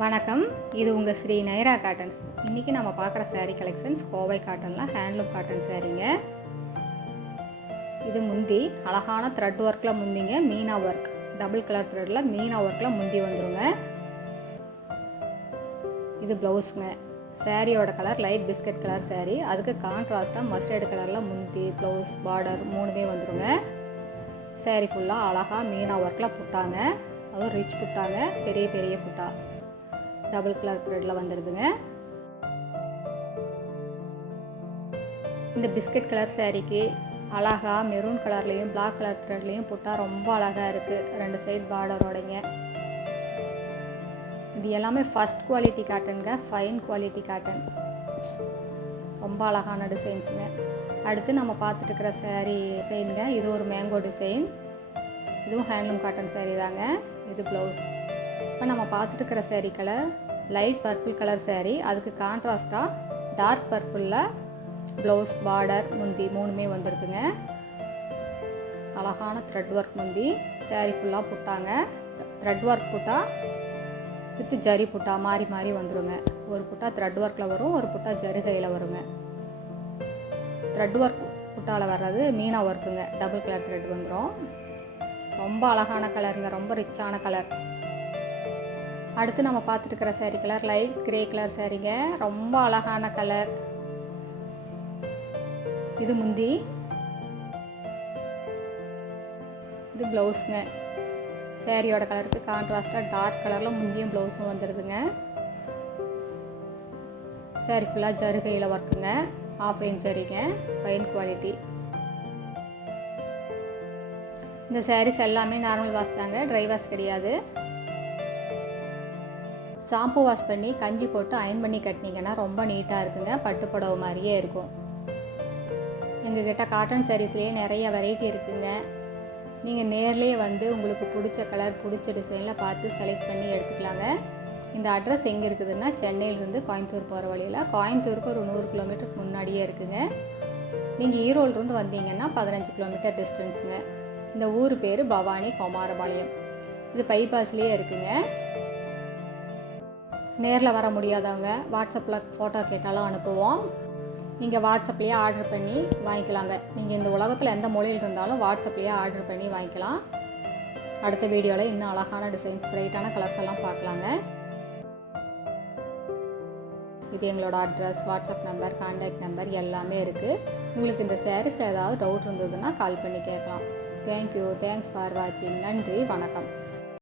வணக்கம், இது உங்கள் ஸ்ரீ நைரா காட்டன்ஸ். இன்றைக்கி நம்ம பார்க்குற சாரீ கலெக்ஷன்ஸ் கோவை காட்டனில் ஹேண்ட்லூம் காட்டன் சாரீங்க. இது முந்தி அழகான த்ரெட் ஒர்க்கில் முந்திங்க, மீனா ஒர்க், டபுள் கலர் த்ரெட்டில் மீனா ஒர்க்கில் முந்தி வந்துருங்க. இது ப்ளவுஸுங்க. சாரியோட colour light biscuit colour saree, அதுக்கு கான்ட்ராஸ்ட்டாக மஸ்டர்டு கலரில் முந்தி, ப்ளவுஸ், பார்டர் மூணுமே வந்துருங்க. சாரீ ஃபுல்லாக அழகாக மீனா ஒர்க்கில் புட்டாங்க, அதுவும் ரிச் புட்டாங்க, பெரிய பெரிய புட்டா, டபுள் கலர் த்ரெட்டில் வந்துடுதுங்க. இந்த பிஸ்கட் கலர் சாரீக்கு அழகாக மெரூன் கலர்லேயும் பிளாக் கலர் த்ரெட்லேயும் புட்டால் ரொம்ப அழகாக இருக்குது. 2 சைட் பார்டரோடைங்க. இது எல்லாமே ஃபஸ்ட் குவாலிட்டி காட்டனுங்க, ஃபைன் குவாலிட்டி காட்டன். ரொம்ப அழகான டிசைன்ஸுங்க. அடுத்து நம்ம பார்த்துட்டு இருக்கிற சாரீ டிசைனுங்க. இது ஒரு மேங்கோ டிசைன். இதுவும் ஹேண்ட்லூம் காட்டன் சாரீ தாங்க. இது ப்ளவுஸ். இப்போ நம்ம பார்த்துட்டு இருக்கிற saree colour light purple colour saree, அதுக்கு கான்ட்ராஸ்ட்டாக டார்க் பர்பிளில் ப்ளவுஸ், பார்டர், முந்தி மூணுமே வந்துடுதுங்க. அழகான த்ரெட் ஒர்க் முந்தி, சாரீ ஃபுல்லாக புட்டாங்க. த்ரெட் ஒர்க் புட்டா வித் ஜரி புட்டா மாறி மாறி வந்துடுங்க. ஒரு புட்டா த்ரெட் ஒர்க்கில் வரும், ஒரு புட்டா ஜருகையில் வருங்க. த்ரெட் ஒர்க் புட்டாவில் வர்றது மீனா ஒர்க்குங்க, டபுள் கலர் த்ரெட் வந்துடும். ரொம்ப அழகான கலருங்க, ரொம்ப ரிச்சான கலர். அடுத்து நம்ம பார்த்துட்டு இருக்கிற saree colour light grey colour சாரீங்க, ரொம்ப அழகான கலர். இது முந்தி, இது ப்ளவுஸுங்க. சாரியோட கலருக்கு கான்ட்ராஸ்ட்டாக டார்க் கலரில் முந்தியும் ப்ளவுஸும் வந்துடுதுங்க. சாரீ ஃபுல்லாக ஜருகையில் ஒர்க்குங்க, ½ இன்ச் ஜரிங்க, ஃபைன் குவாலிட்டி. இந்த சாரீஸ் எல்லாமே நார்மல் வாஷ் தாங்க, ட்ரை வாஷ் கிடையாது. ஷாம்பு வாஷ் பண்ணி கஞ்சி போட்டு அயன் பண்ணி கட்டினீங்கன்னா ரொம்ப நீட்டாக இருக்குங்க, பட்டு புடவை மாதிரியே இருக்கும். எங்ககிட்ட காட்டன் சாரீஸ்லேயே நிறைய வெரைட்டி இருக்குங்க. நீங்கள் நேர்லேயே வந்து உங்களுக்கு பிடிச்ச கலர் பிடிச்ச டிசைனில் பார்த்து செலக்ட் பண்ணி எடுத்துக்கலாங்க. இந்த அட்ரஸ் எங்கே இருக்குதுன்னா, சென்னையிலேருந்து கோயம்புத்தூர் போகிற வழியில், கோயம்புத்தூருக்கு ஒரு 100 கிலோமீட்டருக்கு முன்னாடியே இருக்குங்க. நீங்கள் ஈரோடுலேருந்து வந்தீங்கன்னா 15 கிலோமீட்டர் டிஸ்டன்ஸுங்க. இந்த ஊர் பேர் பவானி குமாரபாளையம். இது பைபாஸ்லேயே இருக்குங்க. நேரில் வர முடியாதவங்க வாட்ஸ்அப்பில் ஃபோட்டோ கேட்டாலும் அனுப்புவோம். நீங்கள் வாட்ஸ்அப்லேயே ஆர்டர் பண்ணி வாங்கிக்கலாங்க. நீங்கள் இந்த உலகத்தில் எந்த மொழியில் இருந்தாலும் வாட்ஸ்அப்லேயே ஆர்டர் பண்ணி வாங்கிக்கலாம். அடுத்த வீடியோவில் இன்னும் அழகான டிசைன்ஸ், பிரைட்டான கலர்ஸ் எல்லாம் பார்க்கலாங்க. இது எங்களோட address, WhatsApp number, contact number எல்லாமே இருக்குது. உங்களுக்கு இந்த சாரீஸில் ஏதாவது டவுட் இருந்ததுன்னா கால் பண்ணி கேட்கலாம். தேங்க்யூ, தேங்க்ஸ் ஃபார் வாட்சிங். நன்றி, வணக்கம்.